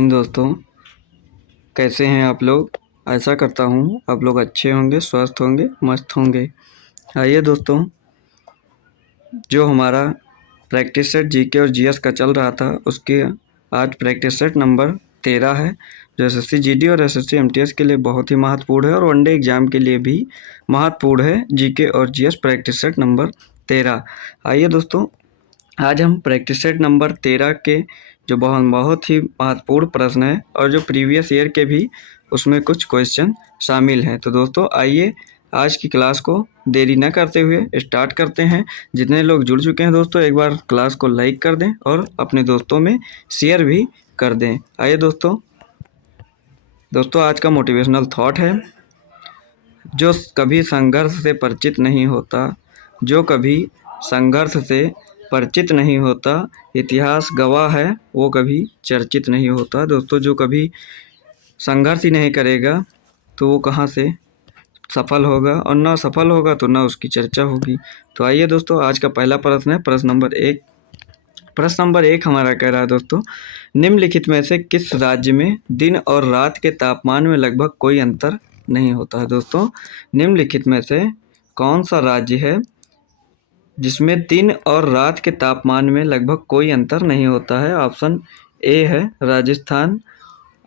दोस्तों, कैसे हैं आप लोग। ऐसा करता हूँ आप लोग अच्छे होंगे, स्वस्थ होंगे, मस्त होंगे। आइए दोस्तों, जो हमारा प्रैक्टिस सेट जीके और जीएस का चल रहा था उसके आज प्रैक्टिस सेट नंबर 13 है, जो एसएससी जीडी और एसएससी एमटीएस के लिए बहुत ही महत्वपूर्ण है और वनडे एग्जाम के लिए भी महत्वपूर्ण है। जीके और जीएस प्रैक्टिस सेट नंबर 13। आइए दोस्तों, आज हम प्रैक्टिस सेट नंबर 13 के जो बहुत ही महत्वपूर्ण प्रश्न है और जो प्रीवियस ईयर के भी उसमें कुछ क्वेश्चन शामिल हैं। तो दोस्तों आइए आज की क्लास को देरी न करते हुए स्टार्ट करते हैं। जितने लोग जुड़ चुके हैं दोस्तों, एक बार क्लास को लाइक कर दें और अपने दोस्तों में शेयर भी कर दें। आइए दोस्तों आज का मोटिवेशनल थॉट है, जो कभी संघर्ष से परिचित नहीं होता, जो कभी संघर्ष से परिचित नहीं होता, इतिहास गवाह है वो कभी चर्चित नहीं होता। दोस्तों, जो कभी संघर्ष ही नहीं करेगा तो वो कहाँ से सफल होगा, और ना सफल होगा तो ना उसकी चर्चा होगी। तो आइए दोस्तों, आज का पहला प्रश्न है प्रश्न नंबर एक हमारा कह रहा है दोस्तों, निम्नलिखित में से किस राज्य में दिन और रात के तापमान में लगभग कोई अंतर नहीं होता है। दोस्तों, निम्नलिखित में से कौन सा राज्य है जिसमें दिन और रात के तापमान में लगभग कोई अंतर नहीं होता है। ऑप्शन ए है राजस्थान,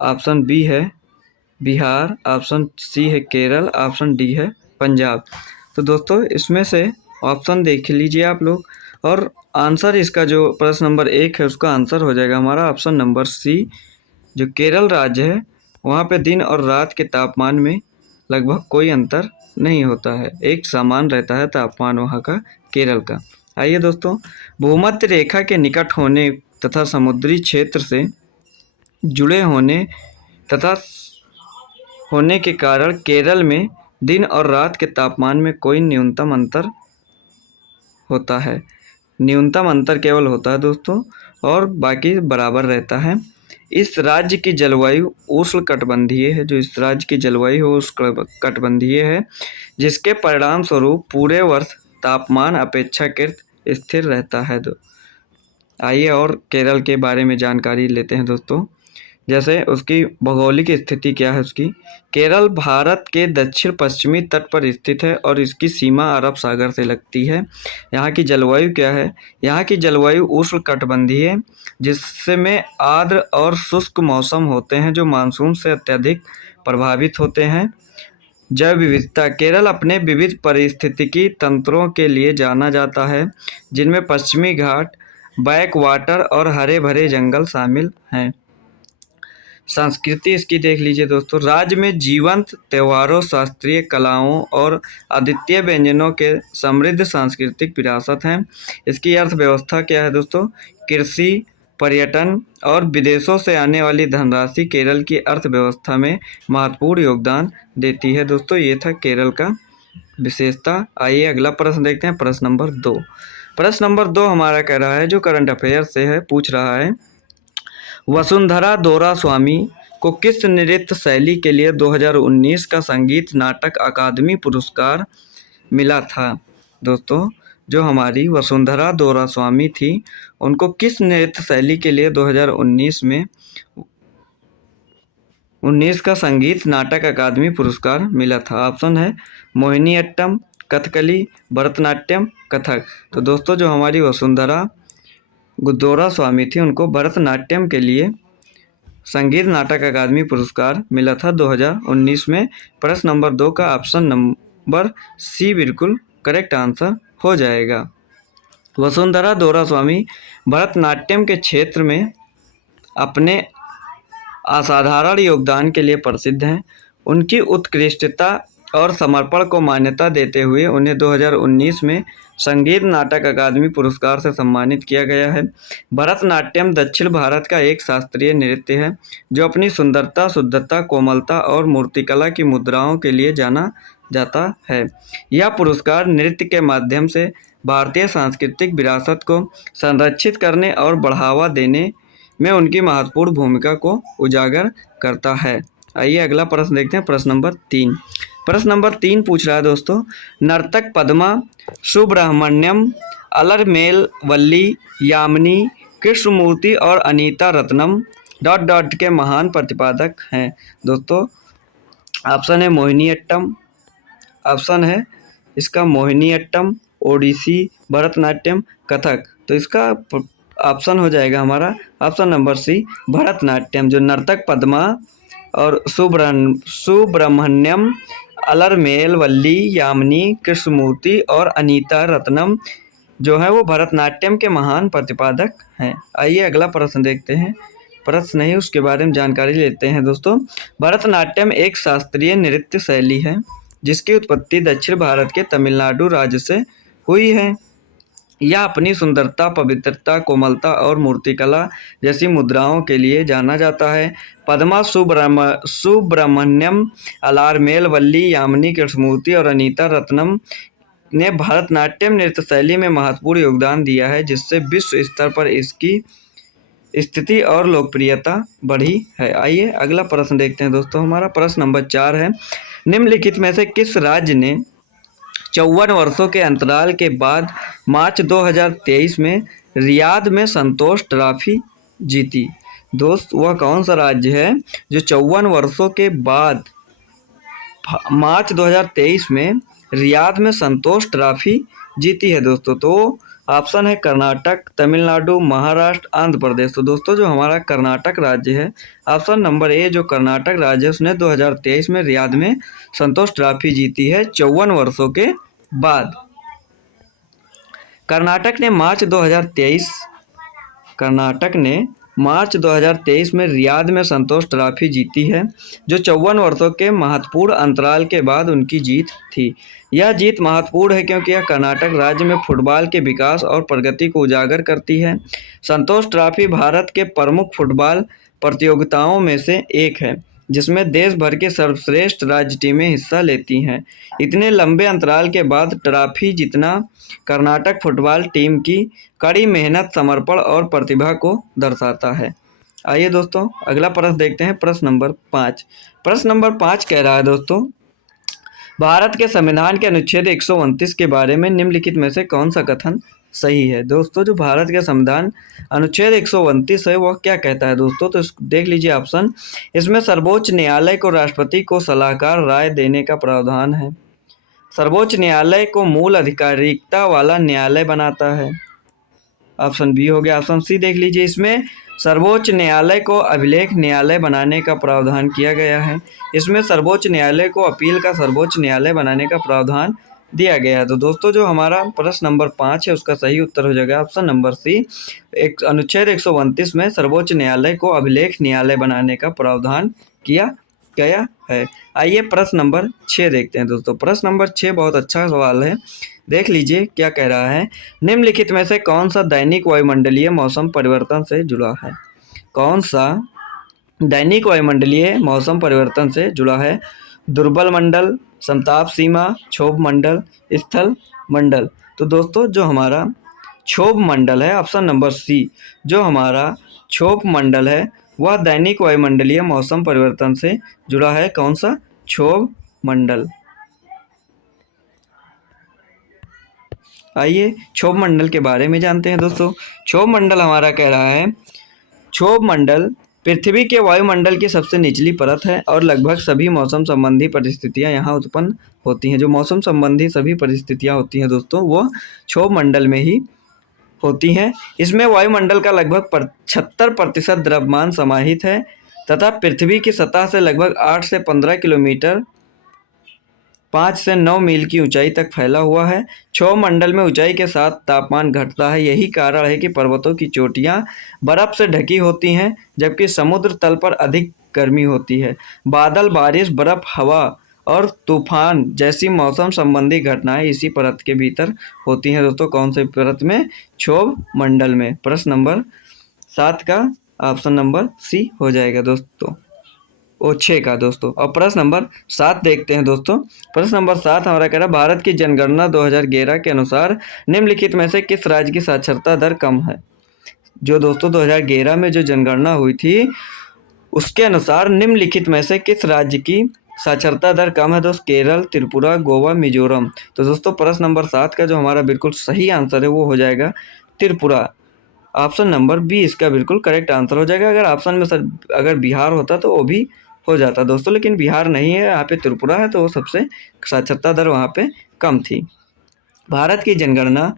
ऑप्शन बी है बिहार, ऑप्शन सी है केरल, ऑप्शन डी है पंजाब। तो दोस्तों इसमें से ऑप्शन देख लीजिए आप लोग, और आंसर इसका जो प्रश्न नंबर 1 है उसका आंसर हो जाएगा हमारा ऑप्शन नंबर सी। जो केरल राज्य है वहाँ पे दिन और रात के तापमान में लगभग कोई अंतर नहीं होता है, एक समान रहता है तापमान वहाँ का केरल का। आइए दोस्तों, भूमध्य रेखा के निकट होने तथा समुद्री क्षेत्र से जुड़े होने के कारण केरल में दिन और रात के तापमान में कोई न्यूनतम अंतर होता है। न्यूनतम अंतर केवल होता है दोस्तों, और बाकी बराबर रहता है। इस राज्य की जलवायु उष्णकटिबंधीय है। जो इस राज्य की जलवायु है उष्णकटिबंधीय है, जिसके परिणाम स्वरूप पूरे वर्ष तापमान अपेक्षाकृत स्थिर रहता है। आइए और केरल के बारे में जानकारी लेते हैं दोस्तों। जैसे उसकी भौगोलिक स्थिति क्या है उसकी। केरल भारत के दक्षिण पश्चिमी तट पर स्थित है और इसकी सीमा अरब सागर से लगती है। यहाँ की जलवायु क्या है, यहाँ की जलवायु उष्णकटिबंधीय है, जिसमें आर्द्र और शुष्क मौसम होते हैं जो मानसून से अत्यधिक प्रभावित होते हैं। जैव विविधता, केरल अपने विविध पारिस्थितिकी तंत्रों के लिए जाना जाता है, जिनमें पश्चिमी घाट, बैकवाटर और हरे भरे जंगल शामिल हैं। संस्कृति इसकी देख लीजिए दोस्तों, राज्य में जीवंत त्योहारों, शास्त्रीय कलाओं और अद्वितीय व्यंजनों के समृद्ध सांस्कृतिक विरासत हैं। इसकी अर्थव्यवस्था क्या है दोस्तों, कृषि, पर्यटन और विदेशों से आने वाली धनराशि केरल की अर्थव्यवस्था में महत्वपूर्ण योगदान देती है। दोस्तों ये था केरल का विशेषता। आइए अगला प्रश्न देखते हैं, प्रश्न नंबर 2। प्रश्न नंबर 2 हमारा कह रहा है, जो करंट अफेयर से है, पूछ रहा है, वसुंधरा दोरास्वामी को किस नृत्य शैली के लिए 2019 का संगीत नाटक अकादमी पुरस्कार मिला था। दोस्तों, जो हमारी वसुंधरा दोरास्वामी थी उनको किस नृत्य शैली के लिए 2019 में 19 का संगीत नाटक अकादमी पुरस्कार मिला था। ऑप्शन है मोहिनीअट्टम, कथकली, भरतनाट्यम, कथक। तो दोस्तों जो हमारी वसुंधरा दोरास्वामी थी उनको भरतनाट्यम के लिए संगीत नाटक अकादमी पुरस्कार मिला था 2019 में। प्रश्न नंबर 2 का ऑप्शन नंबर सी बिल्कुल करेक्ट आंसर हो जाएगा। वसुंधरा दोरास्वामी भरतनाट्यम के क्षेत्र में अपने असाधारण योगदान के लिए प्रसिद्ध हैं। उनकी उत्कृष्टता और समर्पण को मान्यता देते हुए उन्हें 2019 में संगीत नाटक अकादमी पुरस्कार से सम्मानित किया गया है। भरतनाट्यम दक्षिण भारत का एक शास्त्रीय नृत्य है जो अपनी सुंदरता, शुद्धता, कोमलता और मूर्तिकला की मुद्राओं के लिए जाना जाता है। यह पुरस्कार नृत्य के माध्यम से भारतीय सांस्कृतिक विरासत को संरक्षित करने और बढ़ावा देने में उनकी महत्वपूर्ण भूमिका को उजागर करता है। आइए अगला प्रश्न देखते हैं, प्रश्न नंबर 3। प्रश्न नंबर 3 पूछ रहा है दोस्तों, नर्तक पद्मा, सुब्रह्मण्यम, अलरमेल वल्ली, यामिनी, कृष्णमूर्ति और अनीता रत्नम डॉट डॉट के महान प्रतिपादक हैं दोस्तों? ऑप्शन है मोहिनीअट्टम, ऑप्शन है इसका मोहिनीअट्टम, ओडिसी, भरतनाट्यम, कथक। तो इसका ऑप्शन हो जाएगा हमारा ऑप्शन नंबर सी, भरतनाट्यम। जो नर्तक पद्मा और सुब्रमण्यम, अलरमेल वल्ली, यामिनी कृष्णमूर्ति और अनीता रत्नम जो है वो भरतनाट्यम के महान प्रतिपादक हैं। आइए अगला प्रश्न देखते हैं। प्रश्न नहीं, उसके बारे में जानकारी लेते हैं दोस्तों। भरतनाट्यम एक शास्त्रीय नृत्य शैली है जिसकी उत्पत्ति दक्षिण भारत के तमिलनाडु राज्य से हुई है। यह अपनी सुंदरता, पवित्रता, कोमलता और मूर्तिकला जैसी मुद्राओं के लिए जाना जाता है। पद्मा सुब्रमण्यम, अलारमेल वल्ली, यामिनी कृष्णमूर्ति और अनीता रत्नम ने भरतनाट्यम नृत्य शैली में महत्वपूर्ण योगदान दिया है, जिससे विश्व स्तर पर इसकी स्थिति और लोकप्रियता बढ़ी है। आइए अगला प्रश्न देखते हैं दोस्तों। हमारा प्रश्न नंबर 4 है, निम्नलिखित में से किस राज्य ने 54 वर्षों के अंतराल के बाद मार्च 2023 में रियाद में संतोष ट्रॉफी जीती? दोस्त वह कौन सा राज्य है जो 54 वर्षों के बाद मार्च 2023 में रियाद में संतोष ट्रॉफी जीती है दोस्तों? तो ऑप्शन है कर्नाटक, तमिलनाडु, महाराष्ट्र, आंध्र प्रदेश। तो दोस्तों जो हमारा कर्नाटक राज्य है, ऑप्शन नंबर ए जो कर्नाटक राज्य है उसने 2023 में रियाद में संतोष ट्रॉफी जीती है 54 वर्षों के बाद। कर्नाटक ने मार्च 2023 में रियाद में संतोष ट्रॉफी जीती है, जो 54 वर्षों के महत्वपूर्ण अंतराल के बाद उनकी जीत थी। यह जीत महत्वपूर्ण है क्योंकि यह कर्नाटक राज्य में फुटबॉल के विकास और प्रगति को उजागर करती है। संतोष ट्रॉफी भारत के प्रमुख फुटबॉल प्रतियोगिताओं में से एक है जिसमें देश भर के सर्वश्रेष्ठ राज्य टीमें हिस्सा लेती हैं। इतने लंबे अंतराल के बाद ट्रॉफी जीतना कर्नाटक फुटबॉल टीम की कड़ी मेहनत, समर्पण और प्रतिभा को दर्शाता है। आइए दोस्तों अगला प्रश्न देखते हैं। प्रश्न नंबर 5। प्रश्न नंबर 5 कह रहा है दोस्तों, भारत के संविधान के अनुच्छेद 129 के बारे में निम्नलिखित में से कौन सा कथन सही है? दोस्तों जो भारत का संविधान अनुच्छेद 129 है वह क्या कहता है दोस्तों? तो देख लीजिए ऑप्शन। इसमें सर्वोच्च न्यायालय को राष्ट्रपति को सलाहकार राय देने का प्रावधान है। सर्वोच्च न्यायालय को मूल अधिकारिकता वाला न्यायालय बनाता है। ऑप्शन बी हो गया। ऑप्शन सी देख लीजिए, इसमें सर्वोच्च न्यायालय को अभिलेख न्यायालय बनाने का प्रावधान किया गया है। इसमें सर्वोच्च न्यायालय को अपील का सर्वोच्च न्यायालय बनाने का प्रावधान दिया गया है। तो दोस्तों जो हमारा प्रश्न नंबर 5 है उसका सही उत्तर हो जाएगा ऑप्शन नंबर सी। एक अनुच्छेद 129 में सर्वोच्च न्यायालय को अभिलेख न्यायालय बनाने का प्रावधान किया गया है। आइए प्रश्न नंबर 6 देखते हैं दोस्तों। प्रश्न नंबर 6 बहुत अच्छा सवाल है, देख लीजिए क्या कह रहा है। निम्नलिखित में से कौन सा दैनिक वायुमंडलीय मौसम परिवर्तन से जुड़ा है? कौन सा दैनिक वायुमंडलीय मौसम परिवर्तन से जुड़ा है? दुर्बल मंडल, समताप सीमा, क्षोभ मंडल, स्थल मंडल। तो दोस्तों जो हमारा क्षोभ मंडल है, ऑप्शन नंबर सी, जो हमारा क्षोभ मंडल है वह दैनिक वायुमंडलीय मौसम परिवर्तन से जुड़ा है। कौन सा? क्षोभ मंडल। आइए क्षोभ मंडल के बारे में जानते हैं दोस्तों। क्षोभ मंडल हमारा कह रहा है, क्षोभ मंडल पृथ्वी के वायुमंडल की सबसे निचली परत है और लगभग सभी मौसम संबंधी परिस्थितियां यहाँ उत्पन्न होती हैं। जो मौसम संबंधी सभी परिस्थितियां होती हैं दोस्तों वो क्षोभ मंडल में ही होती हैं। इसमें वायुमंडल का लगभग 76% द्रव्यमान समाहित है तथा पृथ्वी की सतह से लगभग 8 से 15 किलोमीटर 5 से 9 मील की ऊंचाई तक फैला हुआ है। क्षोभ मंडल में ऊंचाई के साथ तापमान घटता है। यही कारण है कि पर्वतों की चोटियां बर्फ से ढकी होती हैं जबकि समुद्र तल पर अधिक गर्मी होती है। बादल, बारिश, बर्फ, हवा और तूफान जैसी मौसम संबंधी घटनाएं इसी परत के भीतर होती हैं दोस्तों। कौन से परत में? क्षोभ मंडल में। प्रश्न नंबर 7 का ऑप्शन नंबर सी हो जाएगा दोस्तों, 6 का दोस्तों। और प्रश्न नंबर 7 देखते हैं दोस्तों। प्रश्न नंबर 7 हमारा कह रहा है, भारत की जनगणना 2011 के अनुसार निम्नलिखित में से किस राज्य की साक्षरता दर कम है? जो दोस्तों 2011 में जो जनगणना हुई थी उसके अनुसार निम्नलिखित में से किस राज्य की साक्षरता दर कम है? दोस्त केरल, त्रिपुरा, गोवा, मिजोरम। तो दोस्तों प्रश्न नंबर 7 का जो हमारा बिल्कुल सही आंसर है वो हो जाएगा त्रिपुरा। ऑप्शन नंबर बी इसका बिल्कुल करेक्ट आंसर हो जाएगा। अगर ऑप्शन में सर अगर बिहार होता तो वो भी हो जाता दोस्तों, लेकिन बिहार नहीं है, यहाँ पे त्रिपुरा है, तो वो सबसे साक्षरता दर वहाँ पे कम थी। भारत की जनगणना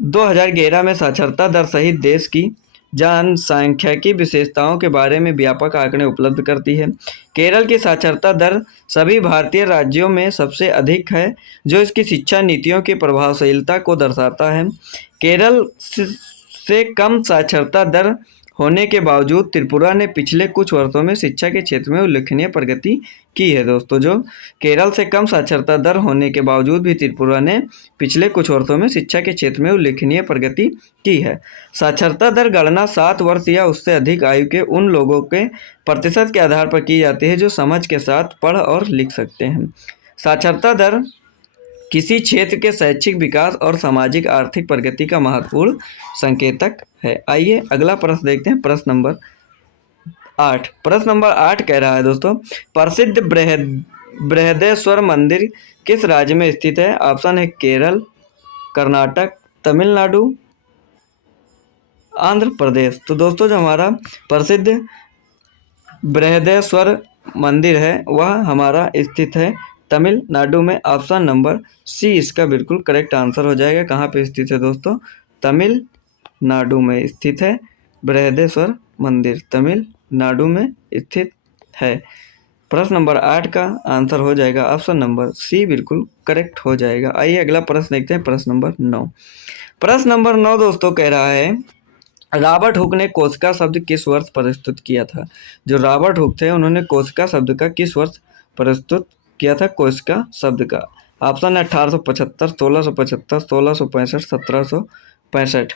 2011 में साक्षरता दर सहित देश की जनसांख्यिकी विशेषताओं के बारे में व्यापक आंकड़े उपलब्ध करती है। केरल की साक्षरता दर सभी भारतीय राज्यों में सबसे अधिक है, जो इसकी शिक्षा नीतियों की प्रभावशीलता को दर्शाता है। केरल से कम साक्षरता दर होने के बावजूद त्रिपुरा ने पिछले कुछ वर्षों में शिक्षा के क्षेत्र में उल्लेखनीय प्रगति की है दोस्तों। जो केरल से कम साक्षरता दर होने के बावजूद भी त्रिपुरा ने पिछले कुछ वर्षों में शिक्षा के क्षेत्र में उल्लेखनीय प्रगति की है। साक्षरता दर गणना 7 वर्ष या उससे अधिक आयु के उन लोगों के प्रतिशत के आधार पर की जाती है जो समझ के साथ पढ़ और लिख सकते हैं। साक्षरता दर किसी क्षेत्र के शैक्षिक विकास और सामाजिक आर्थिक प्रगति का महत्वपूर्ण संकेतक है। आइए अगला प्रश्न देखते हैं, प्रश्न नंबर 8। प्रश्न नंबर 8 कह रहा है दोस्तों, प्रसिद्ध बृहदेश्वर मंदिर किस राज्य में स्थित है? ऑप्शन है केरल, कर्नाटक, तमिलनाडु, आंध्र प्रदेश। तो दोस्तों जो हमारा प्रसिद्ध बृहदेश्वर मंदिर है वह हमारा स्थित है तमिलनाडु में। ऑप्शन नंबर सी इसका बिल्कुल करेक्ट आंसर हो जाएगा। कहाँ पे स्थित है दोस्तों? तमिलनाडु में स्थित है बृहदेश्वर मंदिर, तमिलनाडु में स्थित है। प्रश्न नंबर 8 का आंसर हो जाएगा ऑप्शन नंबर सी, बिल्कुल करेक्ट हो जाएगा। आइए अगला प्रश्न देखते हैं, प्रश्न नंबर 9। प्रश्न नंबर 9 दोस्तों कह रहा है, रॉबर्ट हुक ने कोशिका शब्द किस वर्ष प्रस्तुत किया था? जो रॉबर्ट हुक थे उन्होंने कोशिका शब्द का किस वर्ष प्रस्तुत किया था? कोशिका शब्द का ऑप्शन है 1875, 1675, 1665, 1765।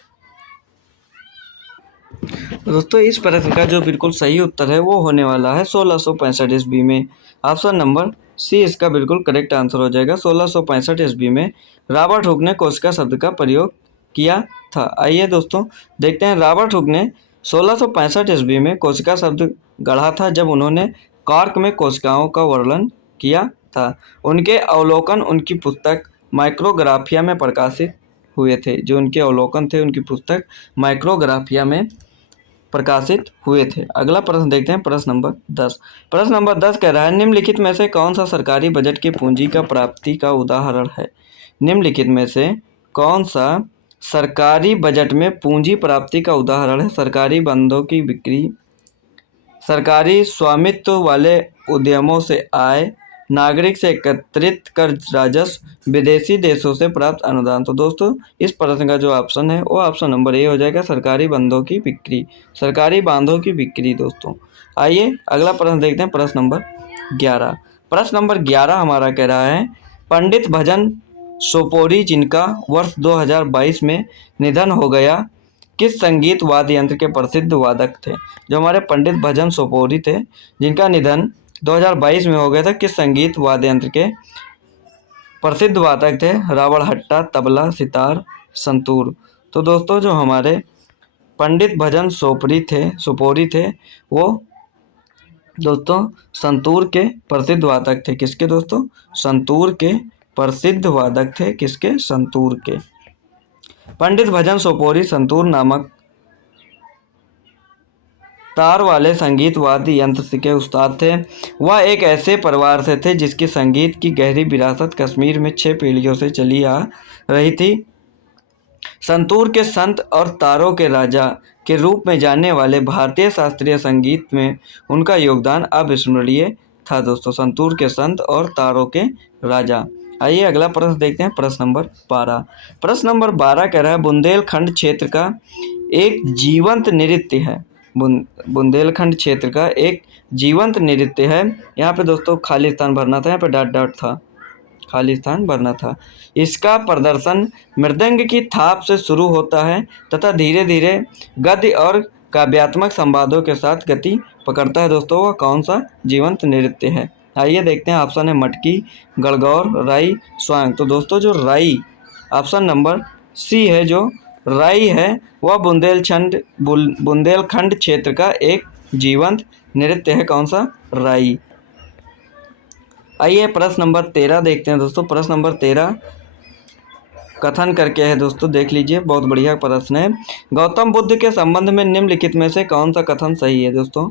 दोस्तों इस प्रश्न का जो बिल्कुल सही उत्तर है वो होने वाला है 1665 ईस्वी में। ऑप्शन नंबर सी इसका बिल्कुल करेक्ट आंसर हो जाएगा। 1665 ईस्वी में रॉबर्ट हुक ने कोशिका शब्द का प्रयोग किया था। आइए दोस्तों देखते हैं, रॉबर्ट हुक ने 1665 ईस्वी में कोशिका शब्द गढ़ा था जब उन्होंने कॉर्क में कोशिकाओं का वर्णन किया था। उनके अवलोकन उनकी पुस्तक माइक्रोग्राफिया में प्रकाशित हुए थे। जो उनके अवलोकन थे उनकी पुस्तक माइक्रोग्राफिया में प्रकाशित हुए थे। अगला प्रश्न देखते हैं, प्रश्न नंबर 10। प्रश्न नंबर 10 कह रहा है, निम्नलिखित में से कौन सा सरकारी बजट की पूंजी का प्राप्ति का उदाहरण है? निम्नलिखित में से कौन सा सरकारी बजट में पूंजी प्राप्ति का उदाहरण है? सरकारी बंधों की बिक्री, सरकारी स्वामित्व वाले उद्यमों से आय, नागरिक से एकत्रित कर राजस्व, विदेशी देशों से प्राप्त अनुदान। तो दोस्तों इस प्रश्न का जो ऑप्शन है वो ऑप्शन नंबर ए हो जाएगा, सरकारी बंधों की बिक्री, सरकारी बांधों की बिक्री दोस्तों। आइए अगला प्रश्न देखते हैं, प्रश्न नंबर 11। प्रश्न नंबर 11 हमारा कह रहा है, पंडित भजन सोपोरी जिनका वर्ष 2022 में निधन हो गया, किस संगीत वाद्य यंत्र के प्रसिद्ध वादक थे? जो हमारे पंडित भजन सोपोरी थे जिनका निधन 2022 में हो गया था, किस संगीत वाद्य यंत्र के प्रसिद्ध वादक थे? रावणहट्टा, तबला, सितार, संतूर। तो दोस्तों जो हमारे पंडित भजन सोपोरी थे वो दोस्तों संतूर के प्रसिद्ध वादक थे। किसके दोस्तों? संतूर के प्रसिद्ध वादक थे। किसके? संतूर के। पंडित भजन सोपोरी संतूर नामक तार वाले संगीत वाद्य यंत्र के उस्ताद थे। वह एक ऐसे परिवार से थे जिसकी संगीत की गहरी विरासत कश्मीर में 6 पीढ़ियों से चली आ रही थी। संतूर के संत और तारों के राजा के रूप में जानने वाले भारतीय शास्त्रीय संगीत में उनका योगदान अविस्मरणीय था दोस्तों। संतूर के संत और तारों के राजा। आइए अगला प्रश्न देखते हैं, प्रश्न नंबर 12। प्रश्न नंबर 12 कह रहा है, बुंदेलखंड क्षेत्र का एक जीवंत नृत्य है। बुंदेलखंड क्षेत्र का एक जीवंत नृत्य है। यहाँ पे दोस्तों खाली स्थान भरना था, यहाँ पे डॉट डॉट था, खाली स्थान भरना था। इसका प्रदर्शन मृदंग की थाप से शुरू होता है तथा धीरे धीरे गद्य और काव्यात्मक संवादों के साथ गति पकड़ता है दोस्तों। वह कौन सा जीवंत नृत्य है? आइए देखते हैं, ऑप्शन है मटकी, गणगौर, राई, स्वांग। तो दोस्तों जो राई ऑप्शन नंबर सी है, जो राई है वह बुंदेलखंड क्षेत्र का एक जीवंत नृत्य है। कौन सा? राई। आइए प्रश्न नंबर 13 देखते हैं दोस्तों। प्रश्न नंबर 13 कथन करके है दोस्तों, देख लीजिए, बहुत बढ़िया प्रश्न है। गौतम बुद्ध के संबंध में निम्नलिखित में से कौन सा कथन सही है दोस्तों?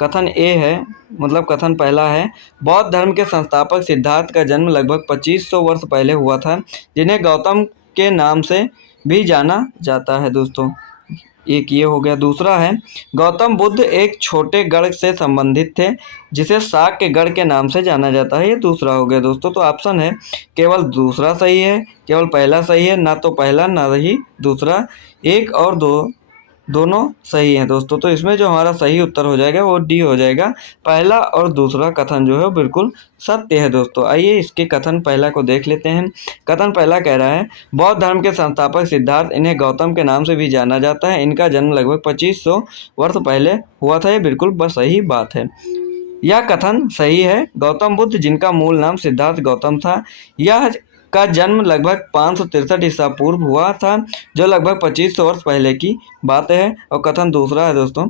कथन ए है, मतलब कथन पहला है, बौद्ध धर्म के संस्थापक सिद्धार्थ का जन्म लगभग 2500 वर्ष पहले हुआ था, जिन्हें गौतम के नाम से भी जाना जाता है दोस्तों। एक ये हो गया। दूसरा है, गौतम बुद्ध एक छोटे गढ़ से संबंधित थे, जिसे शाक्य गढ़ के नाम से जाना जाता है। ये दूसरा हो गया दोस्तों। तो ऑप्शन है केवल दूसरा सही है, केवल पहला सही है, ना तो पहला ना ही दूसरा, एक और दो दोनों सही हैं दोस्तों। तो इसमें जो हमारा सही उत्तर हो जाएगा वो डी हो जाएगा। पहला और दूसरा कथन जो है वो बिल्कुल सत्य है दोस्तों। आइए इसके कथन पहला को देख लेते हैं। कथन पहला कह रहा है, बौद्ध धर्म के संस्थापक सिद्धार्थ, इन्हें गौतम के नाम से भी जाना जाता है, इनका जन्म लगभग 2500 वर्ष पहले हुआ था। ये बिल्कुल बस सही बात है। यह कथन सही है। गौतम बुद्ध, जिनका मूल नाम सिद्धार्थ गौतम था, यह का जन्म लगभग 563 ईसा पूर्व हुआ था, जो लगभग 2500 वर्ष पहले की बात है। और कथन दूसरा है दोस्तों,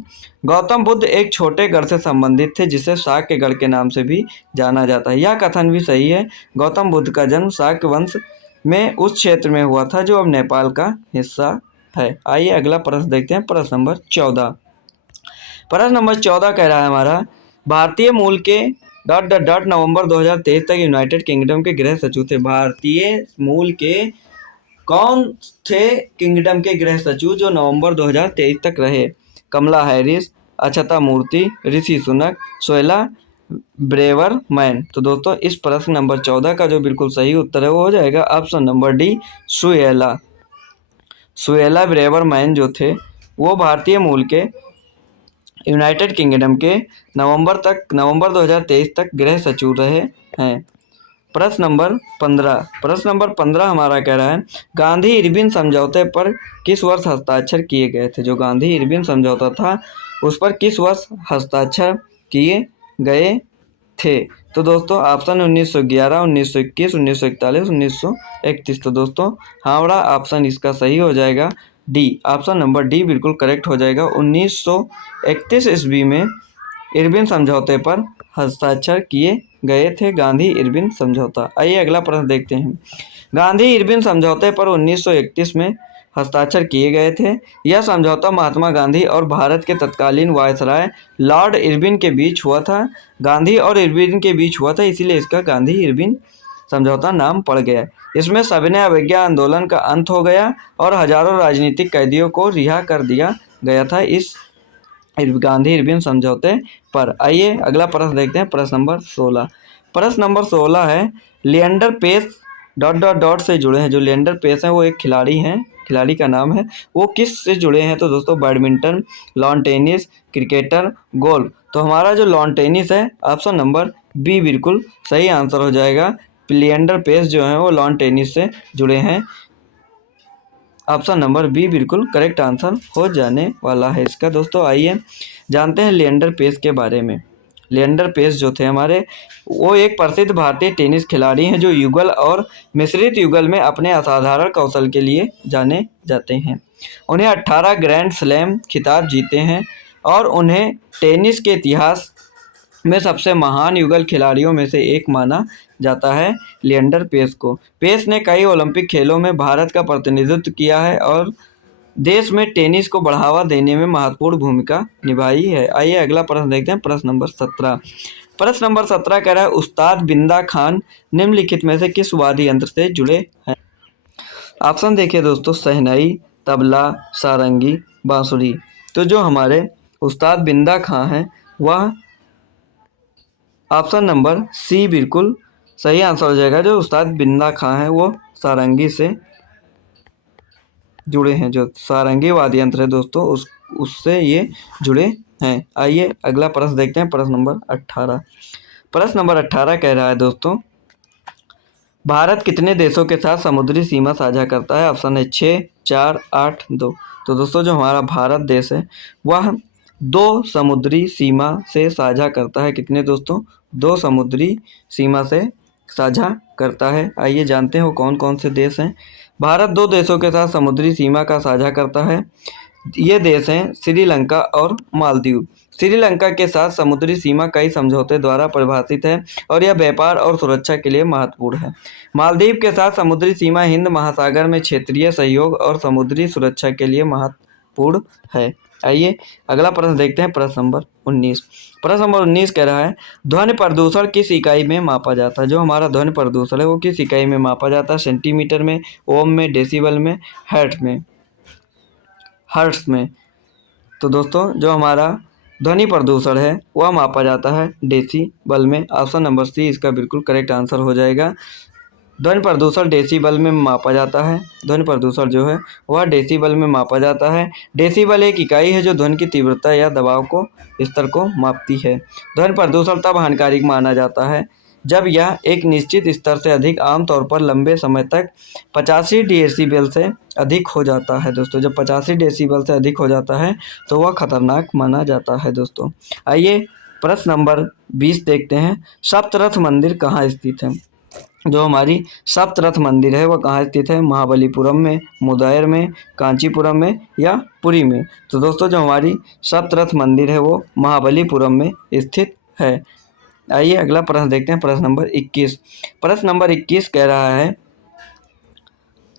गौतम बुद्ध एक छोटे गढ़ से संबंधित थे, जिसे शाक्य गढ़ के नाम से भी जाना जाता है। यह कथन भी सही है। गौतम बुद्ध का जन्म शाक्य वंश में उस क्षेत्र में हुआ था जो अब नेपाल का हिस्सा है। आइए अगला प्रश्न देखते हैं, प्रश्न नंबर 14। प्रश्न नंबर 14 कह रहा है हमारा, भारतीय मूल के ... नवंबर 2023 तक यूनाइटेड किंगडम के गृह सचिव थे। भारतीय मूल के कौन थे किंगडम के गृह सचिव जो नवंबर 2023 तक रहे? कमला हैरिस, अक्षता मूर्ति, ऋषि सुनक, सोहेला ब्रेवरमैन। तो दोस्तों इस प्रश्न नंबर 14 का जो बिल्कुल सही उत्तर है वो हो जाएगा ऑप्शन नंबर डी, सोहेला ब्रेवरमैन जो थे वो भारतीय मूल के यूनाइटेड किंगडम के नवंबर 2023 तक गृह सचिव रहे हैं। प्रश्न नंबर 15 हमारा कह रहा है, गांधी इरविन समझौते पर किस वर्ष हस्ताक्षर किए गए थे? जो गांधी इरविन समझौता था उस पर किस वर्ष हस्ताक्षर किए गए थे? तो दोस्तों ऑप्शन 1911, 1921, 1941, 1931। तो दोस्तों हमारा ऑप्शन इसका सही हो जाएगा डी, ऑप्शन नंबर डी बिल्कुल करेक्ट हो जाएगा। 1931 ईस्वी में इरविन समझौते पर हस्ताक्षर किए गए थे, गांधी इरविन समझौता। आइए अगला प्रश्न देखते हैं। गांधी इरविन समझौते पर 1931 में हस्ताक्षर किए गए थे। यह समझौता महात्मा गांधी और भारत के तत्कालीन वायसराय लॉर्ड इरविन के बीच हुआ था। गांधी और इरविन के बीच हुआ था, इसीलिए इसका गांधी इरविन समझौता नाम पड़ गया। इसमें सविनय अवज्ञा आंदोलन का अंत हो गया और हजारों राजनीतिक कैदियों को रिहा कर दिया गया था इस गांधी इरविन समझौते पर। आइए अगला प्रश्न देखते हैं, प्रश्न नंबर 16। प्रश्न नंबर 16 है, लिएंडर पेस ... से जुड़े हैं। जो लिएंडर पेस हैं वो एक खिलाड़ी हैं, खिलाड़ी का नाम है, वो किस से जुड़े हैं? तो दोस्तों badminton, lawn tennis, cricketer, golf. तो हमारा जो लॉन टेनिस है, ऑप्शन नंबर बी बिल्कुल सही आंसर हो जाएगा। लिएंडर पेस जो है वो लॉन टेनिस से जुड़े हैं, ऑप्शन नंबर बी बिल्कुल करेक्ट आंसर हो जाने वाला है इसका। दोस्तों आइए जानते हैं लिएंडर पेस के बारे में। लिएंडर पेस जो थे हमारे, वो एक प्रसिद्ध भारतीय टेनिस खिलाड़ी हैं जो युगल और मिश्रित युगल में अपने असाधारण कौशल के लिए जाने जाते हैं। उन्हें 18 ग्रैंड स्लैम खिताब जीते हैं और उन्हें टेनिस के इतिहास में सबसे महान युगल खिलाड़ियों में से एक माना जाता है लिएंडर पेस को। पेस ने कई ओलंपिक खेलों में भारत का प्रतिनिधित्व किया है और देश में टेनिस को बढ़ावा देने में महत्वपूर्ण भूमिका निभाई है। आइए अगला प्रश्न देखते हैं, प्रश्न नंबर 17। प्रश्न नंबर 17 कह रहा है, उस्ताद बिंदा खान निम्नलिखित में से किस वाद्य यंत्र से जुड़े हैं? ऑप्शन देखिए दोस्तों, शहनाई, तबला, सारंगी, बांसुरी। तो जो हमारे उस्ताद बिंदा खां हैं वह ऑप्शन नंबर सी बिल्कुल सही आंसर हो जाएगा। जो उस्ताद बिंदा खां हैं वो सारंगी से जुड़े हैं। जो सारंगी वाद्य यंत्र है दोस्तों उससे ये जुड़े हैं। आइए अगला प्रश्न देखते हैं, प्रश्न नंबर 18। प्रश्न नंबर 18 कह रहा है दोस्तों, भारत कितने देशों के साथ समुद्री सीमा साझा करता है? ऑप्शन है 6, 4, 8, 2। तो दोस्तों जो हमारा भारत देश है वह 2 समुद्री सीमा से साझा करता है। कितने दोस्तों? 2 समुद्री सीमा से साझा करता है। आइए जानते हो कौन कौन से देश हैं। भारत 2 देशों के साथ समुद्री सीमा का साझा करता है। ये देश हैं श्रीलंका और मालदीव। श्रीलंका के साथ समुद्री सीमा कई समझौते द्वारा परिभाषित है और यह व्यापार और सुरक्षा के लिए महत्वपूर्ण है। मालदीव के साथ समुद्री सीमा हिंद महासागर में क्षेत्रीय सहयोग और समुद्री सुरक्षा के लिए महत्वपूर्ण है। आइए अगला प्रश्न देखते हैं, प्रश्न नंबर 19। प्रश्न नंबर 19 कह रहा है ध्वनि प्रदूषण किस इकाई में मापा जाता है। जो हमारा ध्वनि प्रदूषण है वो किस इकाई में मापा जाता है? सेंटीमीटर में, ओम में, डेसिबल में, हर्ट्ज में। तो दोस्तों जो हमारा ध्वनि प्रदूषण है वह मापा जाता है डेसिबल में। ऑप्शन नंबर सी इसका बिल्कुल करेक्ट आंसर हो जाएगा। ध्वनि प्रदूषण डेसिबल में मापा जाता है। ध्वनि प्रदूषण जो है वह डेसिबल में मापा जाता है। डेसिबल एक इकाई है जो ध्वनि की तीव्रता या दबाव को स्तर को मापती है। ध्वनि प्रदूषण तब हानिकारक माना जाता है जब यह एक निश्चित स्तर से अधिक, आमतौर पर लंबे समय तक 85 डेसिबल से अधिक हो जाता है। दोस्तों जब 85 डेसिबल से अधिक हो जाता है तो वह खतरनाक माना जाता है। दोस्तों आइए प्रश्न नंबर 20 देखते हैं। सप्तरथ मंदिर कहाँ स्थित है? जो हमारी सप्तरथ मंदिर है वह कहाँ स्थित है? महाबलीपुरम में, मुदैर में, कांचीपुरम में या पुरी में? तो दोस्तों जो हमारी सप्तरथ मंदिर है वो महाबलीपुरम में स्थित है। आइए अगला प्रश्न देखते हैं, प्रश्न नंबर 21। प्रश्न नंबर 21 कह रहा है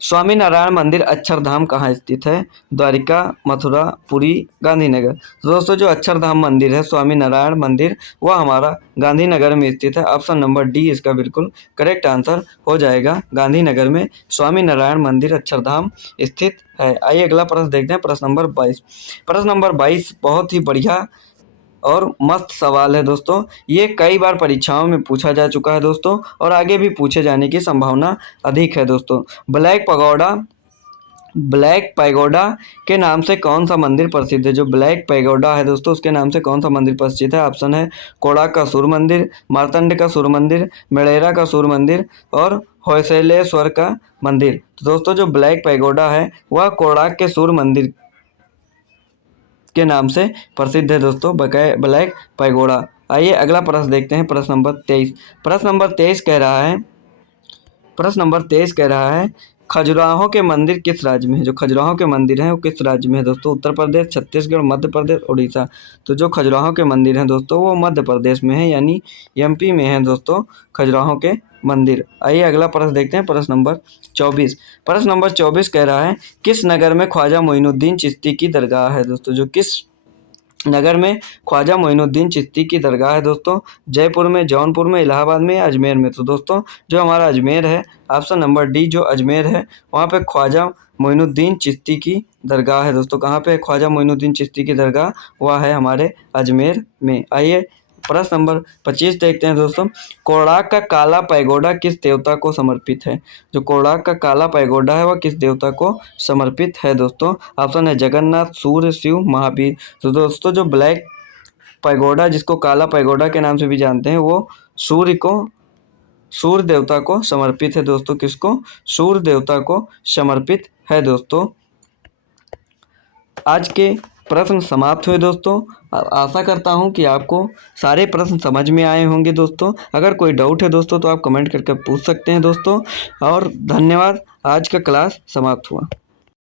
स्वामीनारायण मंदिर अक्षरधाम कहाँ स्थित है? द्वारिका, मथुरा, पुरी, गांधीनगर। तो दोस्तों जो अक्षरधाम मंदिर है, स्वामीनारायण मंदिर, वह हमारा गांधीनगर में स्थित है। ऑप्शन नंबर डी इसका बिल्कुल करेक्ट आंसर हो जाएगा। गांधीनगर में स्वामीनारायण मंदिर अक्षरधाम स्थित है। आइए अगला प्रश्न देखते हैं, प्रश्न नंबर 22। प्रश्न नंबर 22 बहुत ही बढ़िया और मस्त सवाल है दोस्तों। ये कई बार परीक्षाओं में पूछा जा चुका है दोस्तों और आगे भी पूछे जाने की संभावना अधिक है दोस्तों। ब्लैक पैगोडा के नाम से कौन सा मंदिर प्रसिद्ध है? जो ब्लैक पैगोडा है दोस्तों उसके नाम से कौन सा मंदिर प्रसिद्ध है? ऑप्शन है कोणार्क का सूर्य मंदिर, मार्तंड का सूर्य मंदिर, मेड़ेरा का सूर्य मंदिर और होयसलेश्वर का मंदिर। तो दोस्तों जो ब्लैक पैगोडा है वह कोणार्क के सूर्य मंदिर के नाम से प्रसिद्ध है दोस्तों, ब्लैक पैगोडा। आइए अगला प्रश्न देखते हैं, प्रश्न नंबर 23। प्रश्न नंबर 23 कह रहा है खजुराहो के मंदिर किस राज्य में है? जो खजुराहो के मंदिर हैं वो किस राज्य में है दोस्तों? उत्तर प्रदेश, छत्तीसगढ़, मध्य प्रदेश, उड़ीसा। तो जो खजुराहो के मंदिर हैं दोस्तों वो मध्य प्रदेश में है, यानी एमपी में है दोस्तों खजुराहो के मंदिर। आइए अगला प्रश्न देखते हैं, प्रश्न नंबर 24। प्रश्न नंबर 24 कह रहा है किस नगर में ख्वाजा मोइनुद्दीन चिश्ती की दरगाह है? दोस्तों जो किस नगर में ख्वाजा मोइनुद्दीन चिश्ती की दरगाह है दोस्तों? जयपुर में, जौनपुर में, इलाहाबाद में या अजमेर में? तो दोस्तों जो हमारा अजमेर है, ऑप्शन नंबर डी जो अजमेर है वहाँ पे ख्वाजा मोइनुद्दीन चिश्ती की दरगाह है दोस्तों। कहाँ पे ख्वाजा मोइनुद्दीन चिश्ती की दरगाह? वह है हमारे अजमेर में। आइए प्रश्न नंबर 25 देखते हैं दोस्तों। कोणार्क का काला पैगोडा किस देवता को समर्पित है? जो कोणार्क का काला पैगोडा है वह किस देवता को समर्पित है दोस्तों? ऑप्शन है जगन्नाथ, सूर्य, शिव, महावीर। तो दोस्तों जो ब्लैक पैगोडा जिसको काला पैगोडा के नाम से भी जानते हैं वो सूर्य देवता को समर्पित है दोस्तों। किसको? सूर्य देवता को समर्पित है दोस्तों। आज के प्रश्न समाप्त हुए दोस्तों। आशा करता हूं कि आपको सारे प्रश्न समझ में आए होंगे दोस्तों। अगर कोई डाउट है दोस्तों तो आप कमेंट करके पूछ सकते हैं दोस्तों। और धन्यवाद। आज का क्लास समाप्त हुआ।